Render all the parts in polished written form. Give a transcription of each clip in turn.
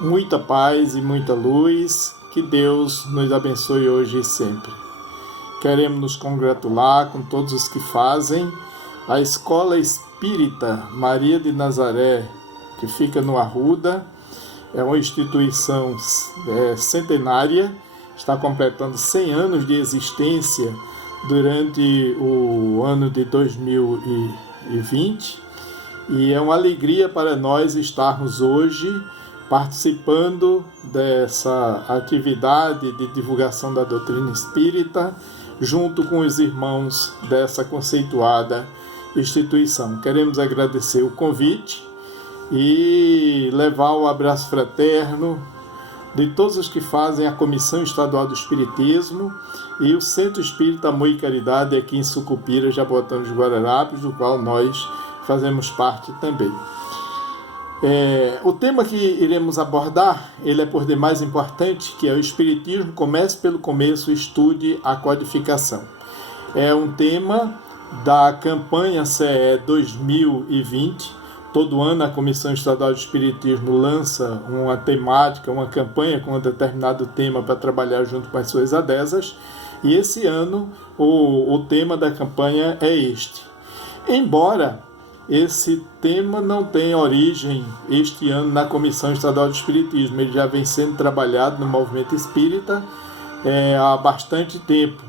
muita paz e muita luz, que Deus nos abençoe hoje e sempre. Queremos nos congratular com todos os que fazem a Escola Espírita Maria de Nazaré, que fica no Arruda. É uma instituição centenária, está completando 100 anos de existência durante o ano de 2020, e é uma alegria para nós estarmos hoje participando dessa atividade de divulgação da doutrina espírita, junto com os irmãos dessa conceituada instituição. Queremos agradecer o convite e levar o abraço fraterno de todos os que fazem a Comissão Estadual do Espiritismo e o Centro Espírita Amor e Caridade aqui em Sucupira, Jaboatão dos Guararapes, do qual nós fazemos parte também. O tema que iremos abordar, ele é por demais importante, que é o Espiritismo, comece pelo começo, estude a codificação. É um tema da campanha CE 2020, todo ano a Comissão Estadual de Espiritismo lança uma temática, uma campanha com um determinado tema para trabalhar junto com as suas adesas, e esse ano o tema da campanha é este. Embora esse tema não tenha origem este ano na Comissão Estadual de Espiritismo, ele já vem sendo trabalhado no movimento espírita há bastante tempo.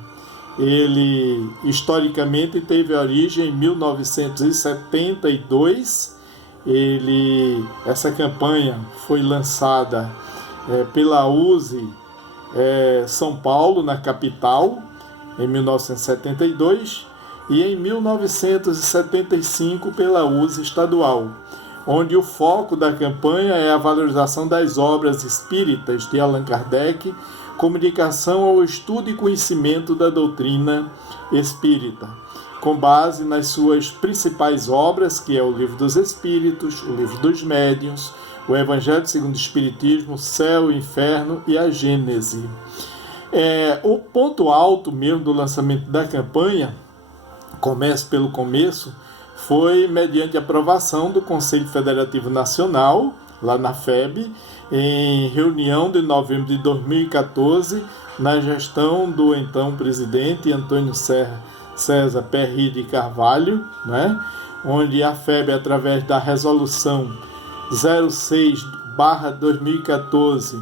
Ele historicamente teve origem em 1972. Essa campanha foi lançada pela USE São Paulo, na capital, em 1972, e em 1975 pela USE estadual, onde o foco da campanha é a valorização das obras espíritas de Allan Kardec, comunicação ao estudo e conhecimento da doutrina espírita, com base nas suas principais obras, que é o Livro dos Espíritos, o Livro dos Médiuns, o Evangelho segundo o Espiritismo, o Céu, o Inferno e a Gênese. O ponto alto mesmo do lançamento da campanha, comece pelo começo, foi mediante a aprovação do Conselho Federativo Nacional, lá na FEB, em reunião de novembro de 2014, na gestão do então presidente Antônio César Perry de Carvalho, né? Onde a FEB, através da resolução 06/2014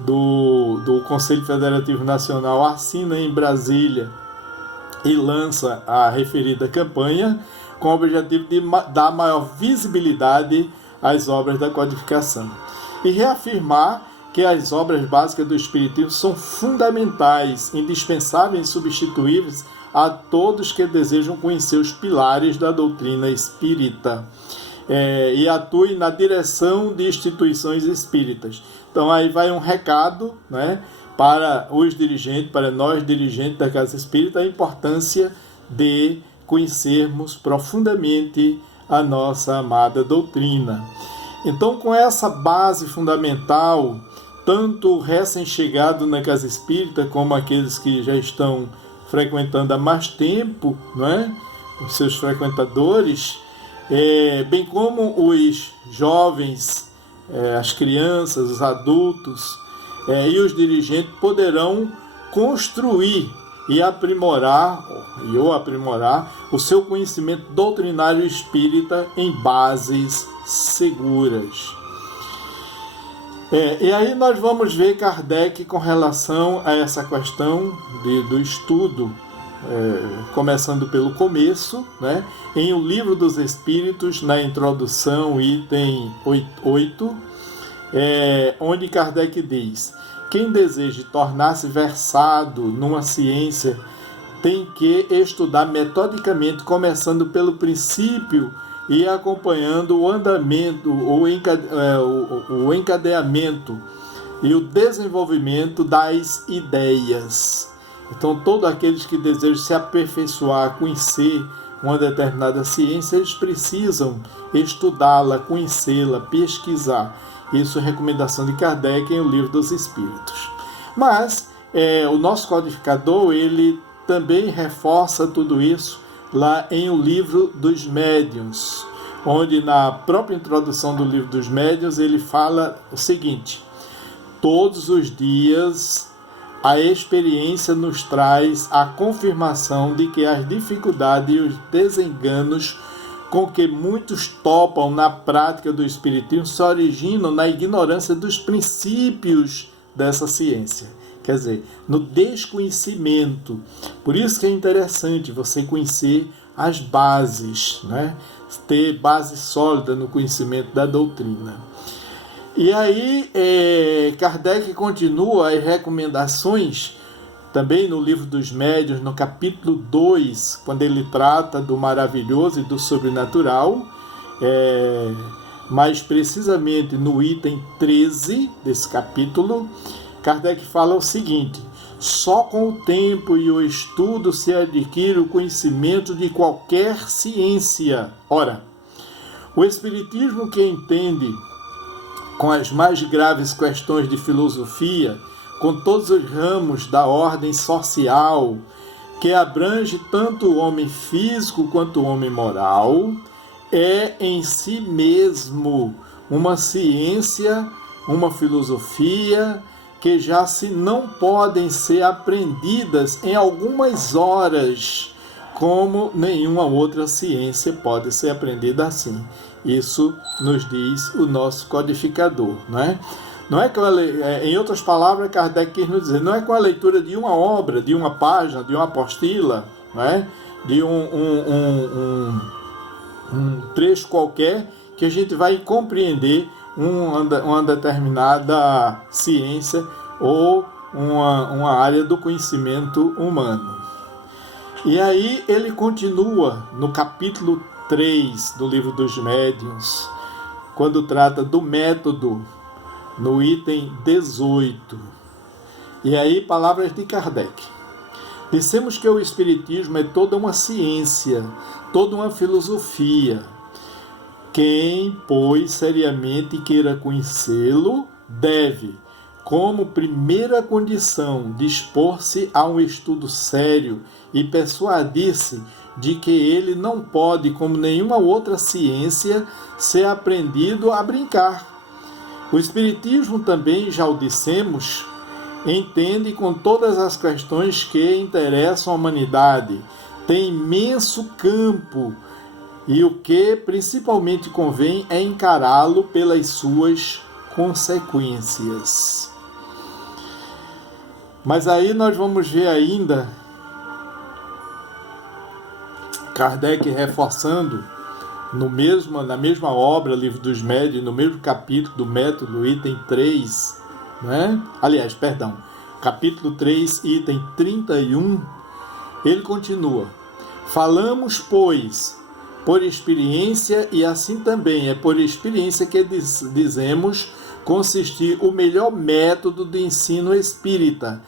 do Conselho Federativo Nacional, assina em Brasília e lança a referida campanha com o objetivo de dar maior visibilidade às obras da codificação e reafirmar que as obras básicas do Espiritismo são fundamentais, indispensáveis e insubstituíveis a todos que desejam conhecer os pilares da doutrina espírita e atuem na direção de instituições espíritas. Então aí vai um recado, né, para os dirigentes, para nós dirigentes da Casa Espírita, a importância de conhecermos profundamente a nossa amada doutrina. Então, com essa base fundamental, tanto o recém-chegado na Casa Espírita, como aqueles que já estão frequentando há mais tempo, né, os seus frequentadores, bem como os jovens, as crianças, os adultos e os dirigentes poderão construir e aprimorar o seu conhecimento doutrinário espírita em bases seguras. E aí nós vamos ver Kardec com relação a essa questão do estudo, começando pelo começo, né? Em O Livro dos Espíritos, na introdução, item 8, onde Kardec diz: quem deseja tornar-se versado numa ciência tem que estudar metodicamente, começando pelo princípio e acompanhando o andamento, o encadeamento e o desenvolvimento das ideias. Então, todos aqueles que desejam se aperfeiçoar, conhecer uma determinada ciência, eles precisam estudá-la, conhecê-la, pesquisar. Isso é recomendação de Kardec em O Livro dos Espíritos. Mas o nosso codificador, ele também reforça tudo isso lá em O Livro dos Médiuns, onde na própria introdução do Livro dos Médiuns ele fala o seguinte: todos os dias a experiência nos traz a confirmação de que as dificuldades e os desenganos com que muitos topam na prática do espiritismo se originam na ignorância dos princípios dessa ciência. Quer dizer, no desconhecimento. Por isso que é interessante você conhecer as bases, né? Ter base sólida no conhecimento da doutrina. E aí, Kardec continua as recomendações, também no Livro dos Médiuns, no capítulo 2, quando ele trata do maravilhoso e do sobrenatural, mais precisamente no item 13 desse capítulo, Kardec fala o seguinte: só com o tempo e o estudo se adquire o conhecimento de qualquer ciência. Ora, o Espiritismo, que entende com as mais graves questões de filosofia, com todos os ramos da ordem social, que abrange tanto o homem físico quanto o homem moral, é em si mesmo uma ciência, uma filosofia, que já se não podem ser aprendidas em algumas horas, como nenhuma outra ciência pode ser aprendida assim. Isso nos diz o nosso codificador, não é? Não é em outras palavras, Kardec quis nos dizer, não é com a leitura de uma obra, de uma página, de uma apostila, não é? De um trecho qualquer, que a gente vai compreender uma determinada ciência ou uma área do conhecimento humano. E aí ele continua no capítulo 3 do Livro dos Médiuns, quando trata do método, no item 18. E aí, palavras de Kardec. Dissemos que o Espiritismo é toda uma ciência, toda uma filosofia. Quem, pois, seriamente queira conhecê-lo, deve, como primeira condição, dispor-se a um estudo sério e persuadir-se de que ele não pode, como nenhuma outra ciência, ser aprendido a brincar. O Espiritismo também, já o dissemos, entende com todas as questões que interessam a humanidade, tem imenso campo, e o que principalmente convém é encará-lo pelas suas consequências. Mas aí nós vamos ver ainda Kardec reforçando na mesma obra, Livro dos Médiuns, no mesmo capítulo do método, item 3, né? Aliás, perdão, capítulo 3, item 31, ele continua: falamos, pois, por experiência, e assim também é por experiência que dizemos consistir o melhor método de ensino espírita,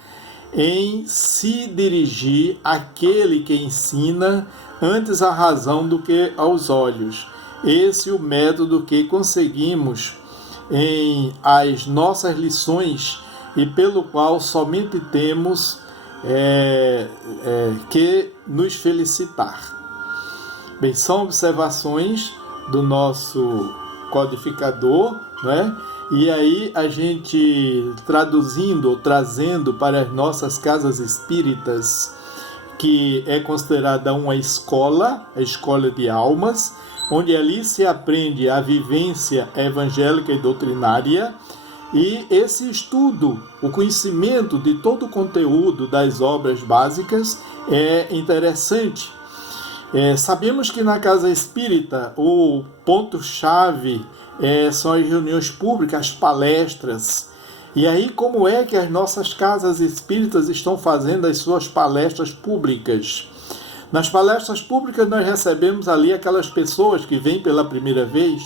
em se dirigir àquele que ensina antes à razão do que aos olhos. Esse é o método que conseguimos em as nossas lições e pelo qual somente temos que nos felicitar. Bem, são observações do nosso codificador, né? E aí a gente traduzindo ou trazendo para as nossas casas espíritas, que é considerada uma escola, a escola de almas, onde ali se aprende a vivência evangélica e doutrinária, e esse estudo, o conhecimento de todo o conteúdo das obras básicas é interessante. Sabemos que na casa espírita o ponto-chave são as reuniões públicas, as palestras. E aí, como é que as nossas casas espíritas estão fazendo as suas palestras públicas? Nas palestras públicas nós recebemos ali aquelas pessoas que vêm pela primeira vez,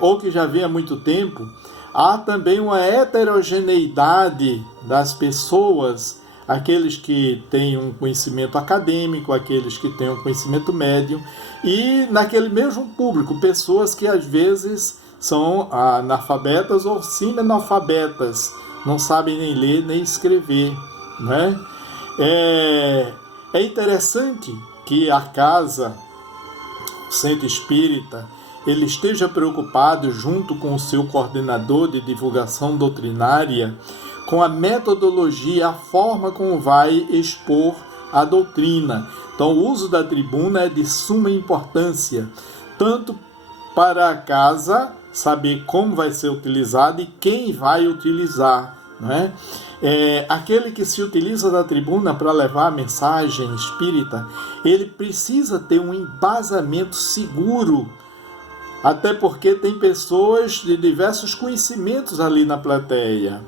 ou que já vêm há muito tempo. Há também uma heterogeneidade das pessoas, aqueles que têm um conhecimento acadêmico, aqueles que têm um conhecimento médio, e naquele mesmo público, pessoas que às vezes são analfabetas ou semi-analfabetas, não sabem nem ler nem escrever, né? É interessante que a casa centro espírita, ele esteja preocupado, junto com o seu coordenador de divulgação doutrinária, com a metodologia, a forma como vai expor a doutrina. Então, o uso da tribuna é de suma importância, tanto para a casa saber como vai ser utilizado e quem vai utilizar, não é? Aquele que se utiliza da tribuna para levar a mensagem espírita, ele precisa ter um embasamento seguro, até porque tem pessoas de diversos conhecimentos ali na plateia.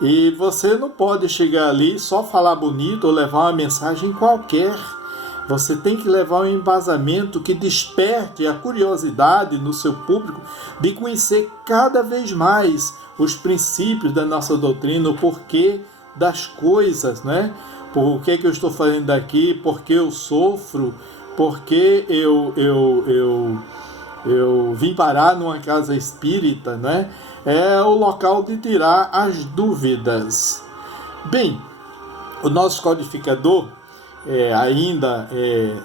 E você não pode chegar ali só falar bonito ou levar uma mensagem qualquer. Você tem que levar um embasamento que desperte a curiosidade no seu público de conhecer cada vez mais os princípios da nossa doutrina, o porquê das coisas, né? Por que eu estou fazendo aqui, por que eu sofro, por que eu vim parar numa casa espírita, né? É o local de tirar as dúvidas. Bem, o nosso codificador, ainda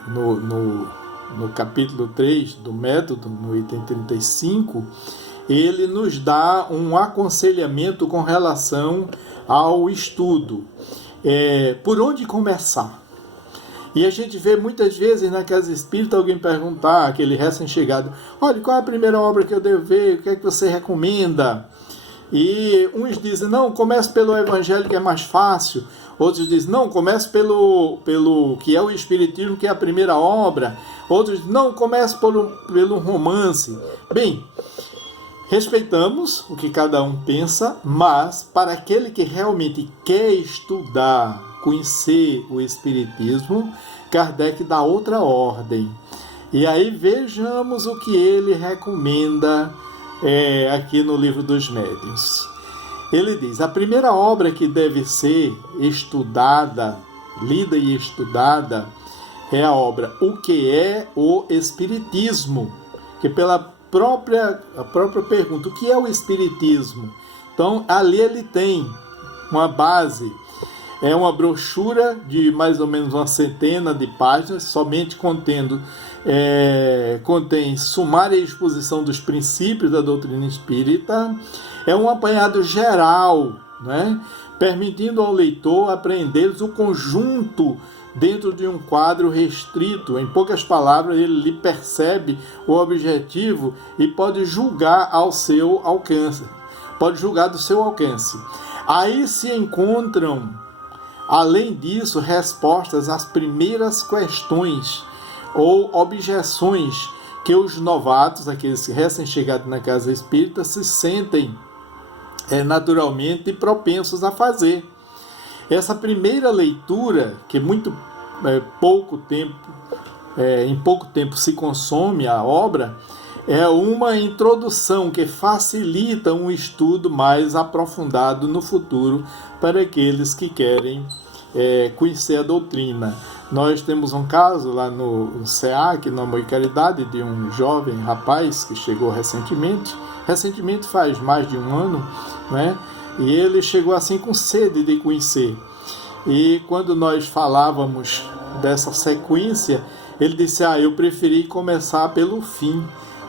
no capítulo 3 do método, no item 35, ele nos dá um aconselhamento com relação ao estudo. Por onde começar? E a gente vê muitas vezes na casa espírita alguém perguntar, aquele recém-chegado, olha, qual é a primeira obra que eu devo ver? O que é que você recomenda? E uns dizem, não, comece pelo Evangelho que é mais fácil. Outros dizem, não, comece pelo que é o Espiritismo, que é a primeira obra. Outros dizem, não, comece pelo romance. Bem, respeitamos o que cada um pensa, mas para aquele que realmente quer estudar, conhecer o Espiritismo, Kardec dá outra ordem. E aí vejamos o que ele recomenda aqui no Livro dos Médiuns. Ele diz, a primeira obra que deve ser estudada, lida e estudada, é a obra O que é o Espiritismo, que pela própria pergunta, o que é o Espiritismo? Então, ali ele tem uma base, é uma brochura de mais ou menos uma centena de páginas, somente contém sumária e exposição dos princípios da doutrina espírita, é um apanhado geral, né? Permitindo ao leitor apreender o conjunto dentro de um quadro restrito. Em poucas palavras, ele percebe o objetivo e pode julgar ao seu alcance. Pode julgar do seu alcance. Aí se encontram, além disso, respostas às primeiras questões ou objeções que os novatos, aqueles recém-chegados na casa espírita, se sentem naturalmente propensos a fazer. Essa primeira leitura, que em pouco tempo se consome a obra, é uma introdução que facilita um estudo mais aprofundado no futuro para aqueles que querem conhecer a doutrina. Nós temos um caso lá no SEAC, no Amor e Caridade, de um jovem rapaz que chegou recentemente faz mais de um ano, né? E ele chegou assim com sede de conhecer. E quando nós falávamos dessa sequência, ele disse, eu preferi começar pelo fim,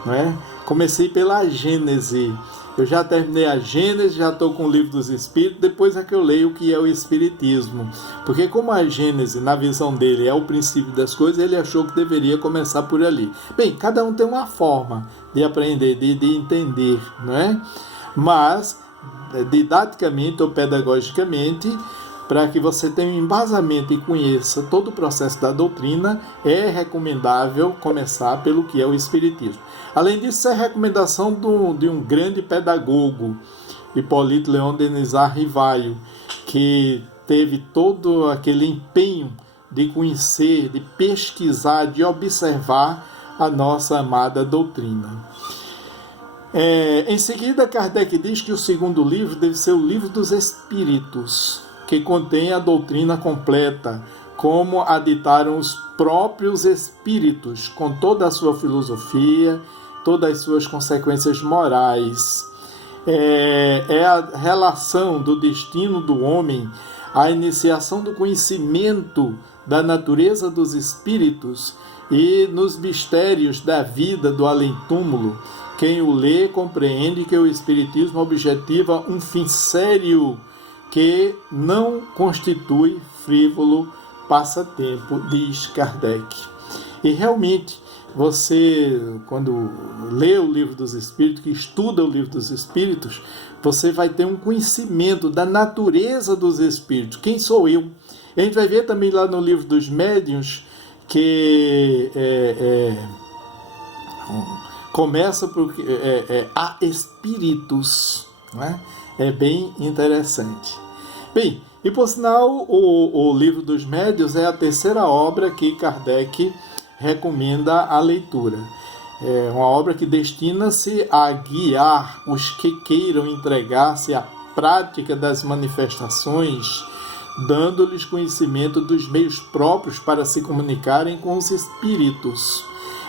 né? Comecei pela Gênese. Eu já terminei a Gênese, já estou com o Livro dos Espíritos, depois é que eu leio o que é o Espiritismo. Porque como a Gênese, na visão dele, é o princípio das coisas, ele achou que deveria começar por ali. Bem, cada um tem uma forma de aprender, de entender, não é? Mas, didaticamente ou pedagogicamente, para que você tenha um embasamento e conheça todo o processo da doutrina, é recomendável começar pelo que é o Espiritismo. Além disso, é recomendação de um grande pedagogo, Hipólito Leon Denisard Rivaio, que teve todo aquele empenho de conhecer, de pesquisar, de observar a nossa amada doutrina. Em seguida, Kardec diz que o segundo livro deve ser o Livro dos Espíritos, que contém a doutrina completa, como a ditaram os próprios espíritos, com toda a sua filosofia, todas as suas consequências morais. É a relação do destino do homem, a iniciação do conhecimento da natureza dos espíritos, e nos mistérios da vida do além-túmulo. Quem o lê compreende que o Espiritismo objetiva um fim sério que não constitui frívolo passatempo, diz Kardec. E realmente, você, quando lê o Livro dos Espíritos, que estuda o Livro dos Espíritos, você vai ter um conhecimento da natureza dos Espíritos. Quem sou eu? A gente vai ver também lá no Livro dos Médiuns que começa porque há espíritos, não é? É bem interessante. Bem, e por sinal, o Livro dos Médiuns é a terceira obra que Kardec recomenda a leitura. É uma obra que destina-se a guiar os que queiram entregar-se à prática das manifestações, dando-lhes conhecimento dos meios próprios para se comunicarem com os espíritos.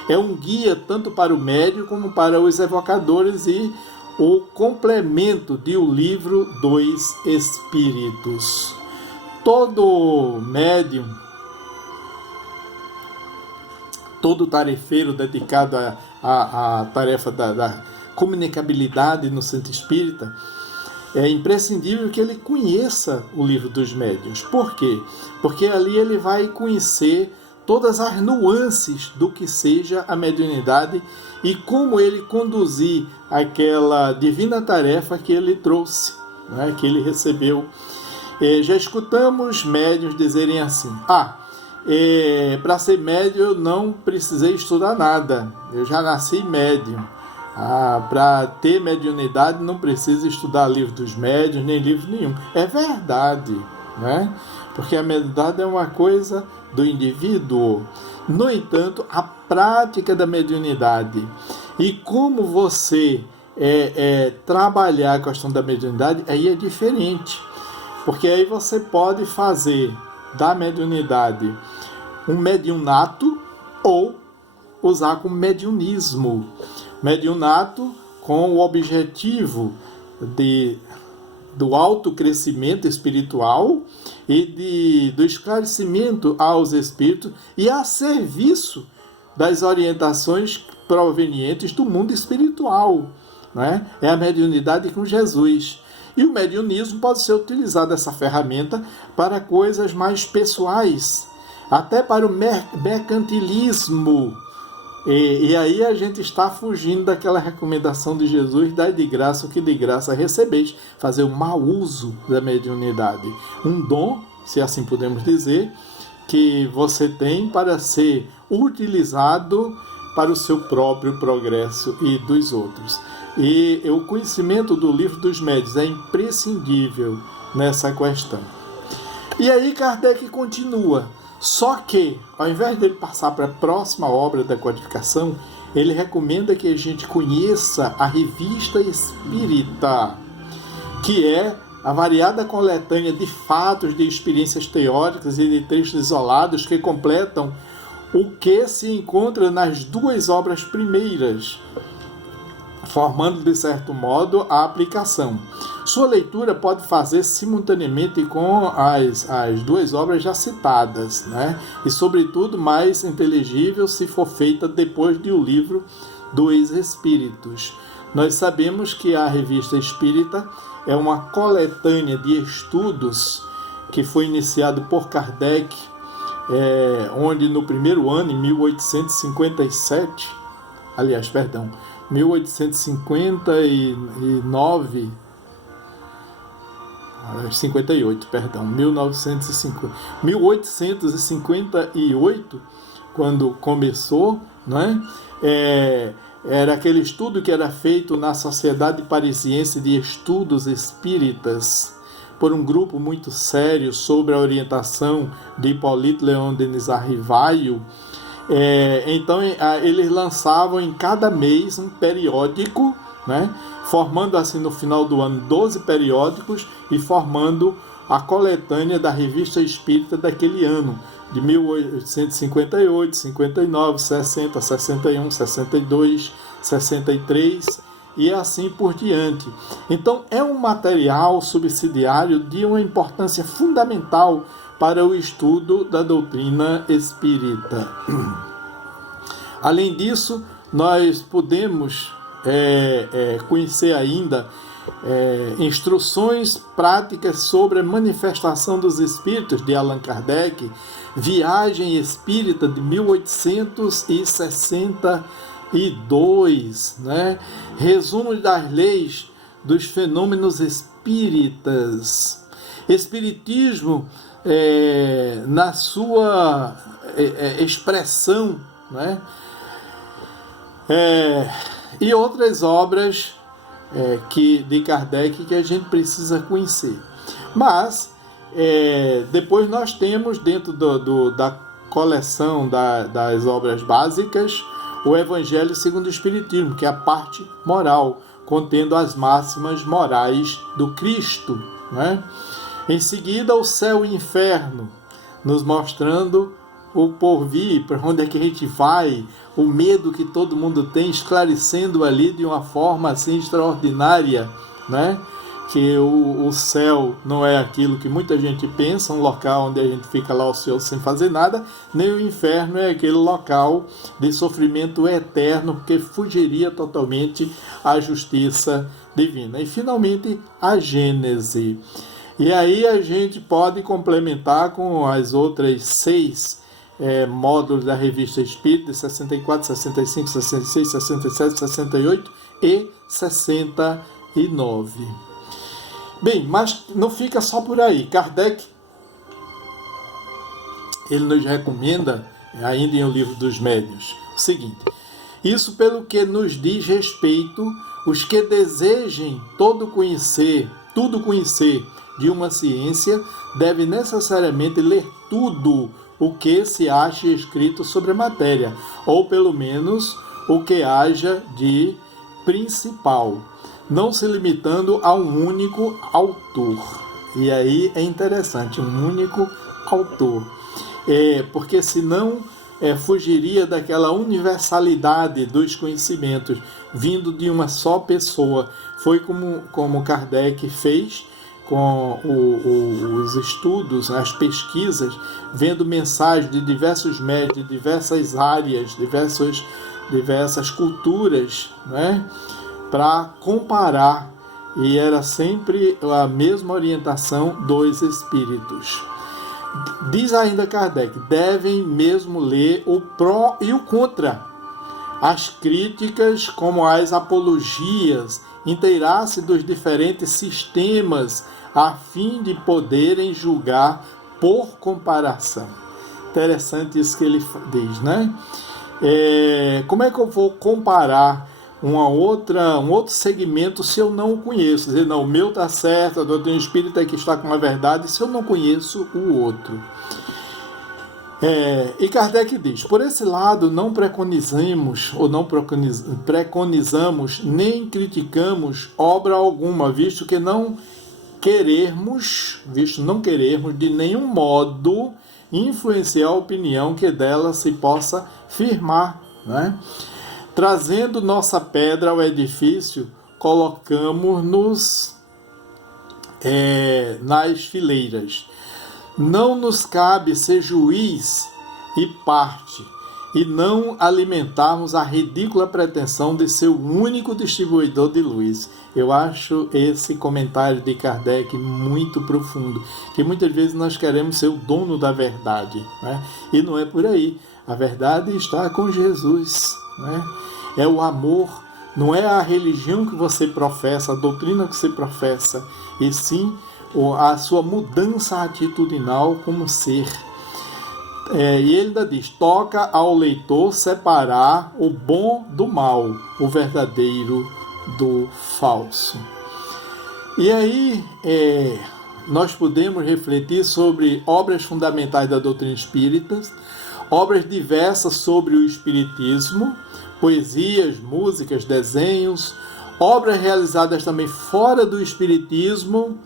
É um guia tanto para o médium como para os evocadores e o complemento de O Livro dos Espíritos. Todo médium, todo tarefeiro dedicado à tarefa da comunicabilidade no centro espírita, é imprescindível que ele conheça o Livro dos Médiuns. Por quê? Porque ali ele vai conhecer todas as nuances do que seja a mediunidade e como ele conduzir aquela divina tarefa que ele trouxe, né, que ele recebeu. Já escutamos médiuns dizerem assim: para ser médium eu não precisei estudar nada, eu já nasci médium. Para ter mediunidade não precisa estudar Livro dos Médiuns, nem livro nenhum. É verdade, né? Porque a mediunidade é uma coisa do indivíduo. No entanto, a prática da mediunidade e como você trabalhar a questão da mediunidade, aí é diferente. Porque aí você pode fazer da mediunidade um mediunato ou usar como mediunismo. Mediunato com o objetivo do autocrescimento espiritual e do esclarecimento aos espíritos e a serviço das orientações provenientes do mundo espiritual, né? É a mediunidade com Jesus. E o mediunismo pode ser utilizado, essa ferramenta, para coisas mais pessoais, até para o mercantilismo. E aí a gente está fugindo daquela recomendação de Jesus: dai de graça o que de graça recebeis, fazer o mau uso da mediunidade. Um dom, se assim podemos dizer, que você tem para ser utilizado para o seu próprio progresso e dos outros. E o conhecimento do Livro dos Médiuns é imprescindível nessa questão. E aí Kardec continua. Só que, ao invés dele passar para a próxima obra da codificação, ele recomenda que a gente conheça a Revista Espírita, que é a variada coletânea de fatos, de experiências teóricas e de textos isolados que completam o que se encontra nas duas obras primeiras, formando, de certo modo, a aplicação. Sua leitura pode fazer simultaneamente com as duas obras já citadas, né? E, sobretudo, mais inteligível se for feita depois de O Livro dos Espíritos. Nós sabemos que a Revista Espírita é uma coletânea de estudos que foi iniciado por Kardec, onde no primeiro ano, em 1857, 1859, 1858, quando começou, né? Era aquele estudo que era feito na Sociedade Parisiense de Estudos Espíritas, por um grupo muito sério, sob a orientação de Hippolyte Léon Denis Arrivaille. Então eles lançavam em cada mês um periódico, né? Formando assim no final do ano 12 periódicos e formando a coletânea da Revista Espírita daquele ano, de 1858, 59, 60, 61, 62, 63 e assim por diante. Então é um material subsidiário de uma importância fundamental para o estudo da doutrina espírita. Além disso, nós podemos conhecer ainda instruções práticas sobre a manifestação dos espíritos de Allan Kardec, Viagem Espírita de 1862, né? Resumo das leis dos fenômenos espíritas, Espiritismo na sua expressão, né? E outras obras de Kardec que a gente precisa conhecer. Mas depois nós temos dentro da coleção das obras básicas o Evangelho segundo o Espiritismo, que é a parte moral, contendo as máximas morais do Cristo, né? Em seguida, o Céu e o Inferno, nos mostrando o porvir, para onde é que a gente vai, o medo que todo mundo tem, esclarecendo ali de uma forma assim extraordinária, né? Que o céu não é aquilo que muita gente pensa, um local onde a gente fica lá ocioso sem fazer nada, nem o inferno é aquele local de sofrimento eterno, porque fugiria totalmente à justiça divina. E finalmente a Gênese. E aí a gente pode complementar com as outras 6 módulos da Revista Espírita, 64, 65, 66, 67, 68 e 69. Bem, mas não fica só por aí. Kardec, ele nos recomenda, ainda em O Livro dos Médiuns, o seguinte: isso pelo que nos diz respeito, os que desejem tudo conhecer de uma ciência, devem necessariamente ler tudo o que se acha escrito sobre a matéria, ou pelo menos o que haja de principal, não se limitando a um único autor. E aí é interessante, um único autor. Porque senão fugiria daquela universalidade dos conhecimentos, vindo de uma só pessoa. Foi como Kardec fez com os estudos, as pesquisas, vendo mensagens de diversos médios, de diversas áreas, diversas culturas, né? Para comparar, e era sempre a mesma orientação dos espíritos. Diz ainda Kardec, devem mesmo ler o pró e o contra, as críticas como as apologias, inteirar-se dos diferentes sistemas a fim de poderem julgar por comparação. Interessante isso que ele diz, né? Como é que eu vou comparar um outro segmento se eu não o conheço? Dizer, não, o meu está certo, a doutrina espírita é que está com a verdade, se eu não conheço o outro. E Kardec diz, por esse lado não preconizamos nem criticamos obra alguma, visto não querermos de nenhum modo influenciar a opinião que dela se possa firmar, né? Trazendo nossa pedra ao edifício, colocamos-nos nas fileiras. Não nos cabe ser juiz e parte, e não alimentarmos a ridícula pretensão de ser o único distribuidor de luz. Eu acho esse comentário de Kardec muito profundo, que muitas vezes nós queremos ser o dono da verdade, né? E não é por aí. A verdade está com Jesus, né? É o amor, não é a religião que você professa, a doutrina que você professa, e sim a sua mudança atitudinal como ser. E ele ainda diz, toca ao leitor separar o bom do mal, o verdadeiro do falso. E aí nós podemos refletir sobre obras fundamentais da doutrina espírita, obras diversas sobre o espiritismo, poesias, músicas, desenhos, obras realizadas também fora do espiritismo,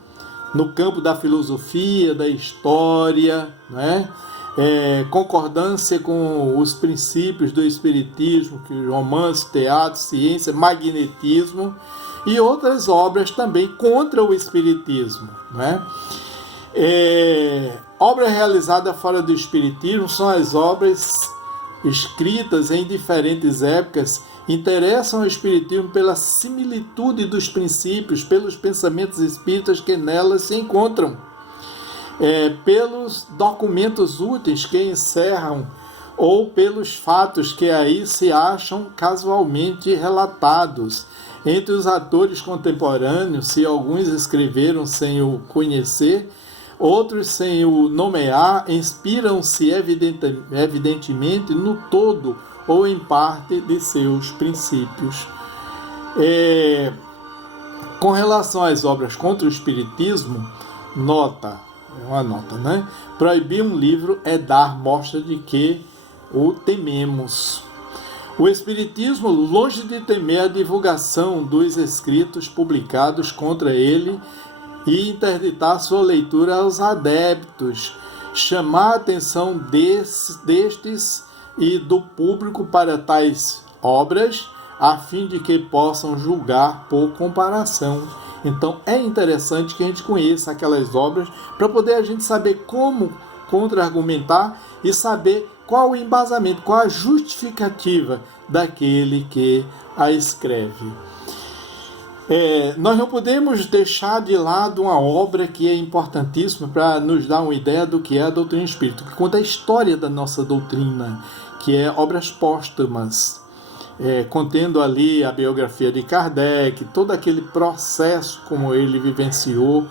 no campo da filosofia, da história, né? Concordância com os princípios do espiritismo, que romance, teatro, ciência, magnetismo, e outras obras também contra o espiritismo, né? Obras realizadas fora do espiritismo são as obras escritas em diferentes épocas, interessam ao Espiritismo pela similitude dos princípios, pelos pensamentos espíritas que nelas se encontram, pelos documentos úteis que encerram ou pelos fatos que aí se acham casualmente relatados. Entre os atores contemporâneos, se alguns escreveram sem o conhecer, outros sem o nomear, inspiram-se evidentemente no todo ou em parte de seus princípios. Com relação às obras contra o Espiritismo, uma nota, né? Proibir um livro é dar mostra de que o tememos. O Espiritismo, longe de temer a divulgação dos escritos publicados contra ele e interditar sua leitura aos adeptos, chamar a atenção destes e do público para tais obras, a fim de que possam julgar por comparação. Então é interessante que a gente conheça aquelas obras para poder a gente saber como contra-argumentar e saber qual o embasamento, qual a justificativa daquele que a escreve. Nós não podemos deixar de lado uma obra que é importantíssima para nos dar uma ideia do que é a doutrina espírita, que conta a história da nossa doutrina, que é Obras Póstumas, contendo ali a biografia de Kardec, todo aquele processo como ele vivenciou,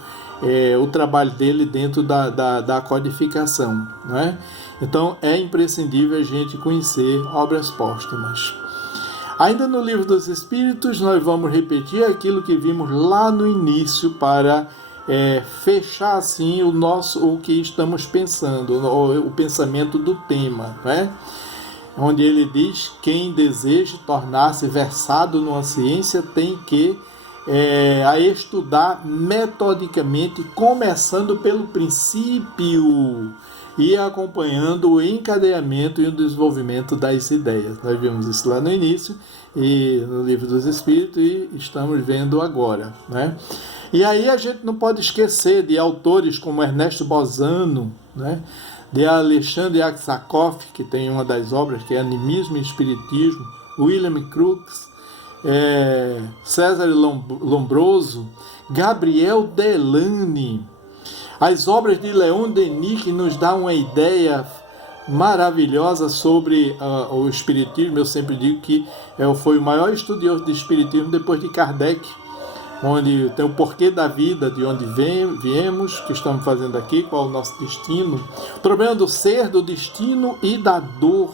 o trabalho dele dentro da codificação, não é? Então é imprescindível a gente conhecer Obras Póstumas. Ainda no Livro dos Espíritos, nós vamos repetir aquilo que vimos lá no início para fechar assim o que estamos pensando, o pensamento do tema, né? Onde ele diz: quem deseja tornar-se versado numa ciência tem que a estudar metodicamente, começando pelo princípio e acompanhando o encadeamento e o desenvolvimento das ideias. Nós vimos isso lá no início e no Livro dos Espíritos e estamos vendo agora, né? E aí a gente não pode esquecer de autores como Ernesto Bozano, né? De Alexandre Aksakoff, que tem uma das obras que é Animismo e Espiritismo, William Crookes, César Lombroso, Gabriel Delany, as obras de Leon Denis, que nos dá uma ideia maravilhosa sobre o Espiritismo. Eu sempre digo que foi o maior estudioso de Espiritismo depois de Kardec, onde tem o porquê da vida, de onde viemos, o que estamos fazendo aqui, qual é o nosso destino, o problema do ser, do destino e da dor,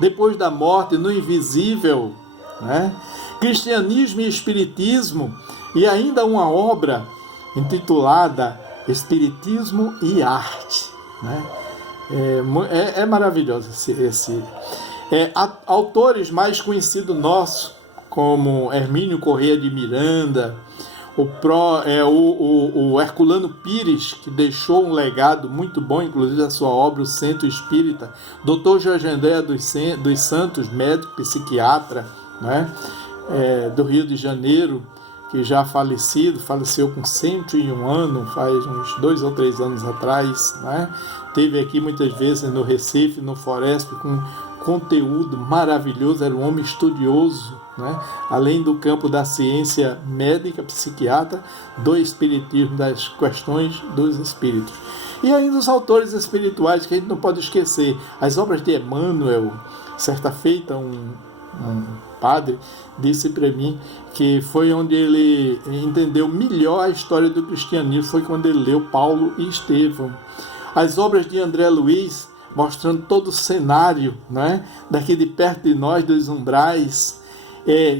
depois da morte, no invisível, né? Cristianismo e Espiritismo, e ainda uma obra intitulada Espiritismo e Arte, né? É maravilhoso esse. Autores mais conhecidos nossos, como Hermínio Corrêa de Miranda, o Herculano Pires, que deixou um legado muito bom, inclusive a sua obra O Centro Espírita, Dr. Jorge André dos Santos, médico, psiquiatra, né? Do Rio de Janeiro, que já faleceu com 101 anos, faz uns 2 ou 3 anos atrás, né? Teve aqui muitas vezes no Recife, no Floresp, com conteúdo maravilhoso, era um homem estudioso, né? Além do campo da ciência médica, psiquiatra, do espiritismo, das questões dos espíritos. E ainda os autores espirituais, que a gente não pode esquecer, as obras de Emmanuel. Certa feita, um padre disse para mim que foi onde ele entendeu melhor a história do cristianismo, foi quando ele leu Paulo e Estevão. As obras de André Luiz, mostrando todo o cenário, né, daqui de perto de nós, dos umbrais.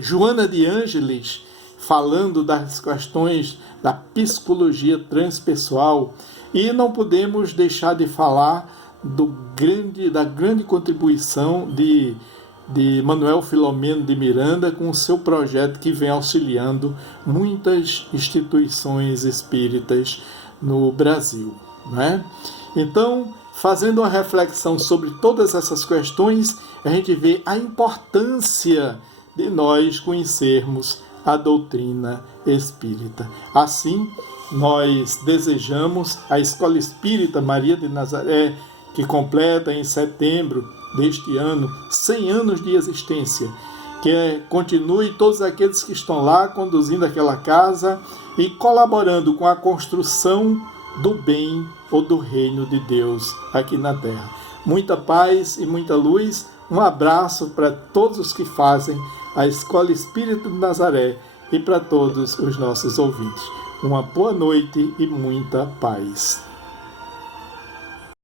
Joana de Ângeles, falando das questões da psicologia transpessoal. E não podemos deixar de falar da grande contribuição de Manuel Filomeno de Miranda com o seu projeto, que vem auxiliando muitas instituições espíritas no Brasil, né? Então, fazendo uma reflexão sobre todas essas questões, a gente vê a importância de nós conhecermos a doutrina espírita. Assim, nós desejamos a Escola Espírita Maria de Nazaré, que completa em setembro deste ano, 100 anos de existência. Que continue todos aqueles que estão lá conduzindo aquela casa e colaborando com a construção do bem ou do reino de Deus aqui na terra. Muita paz e muita luz. Um abraço para todos os que fazem a Escola Espírita de Nazaré e para todos os nossos ouvintes. Uma boa noite e muita paz.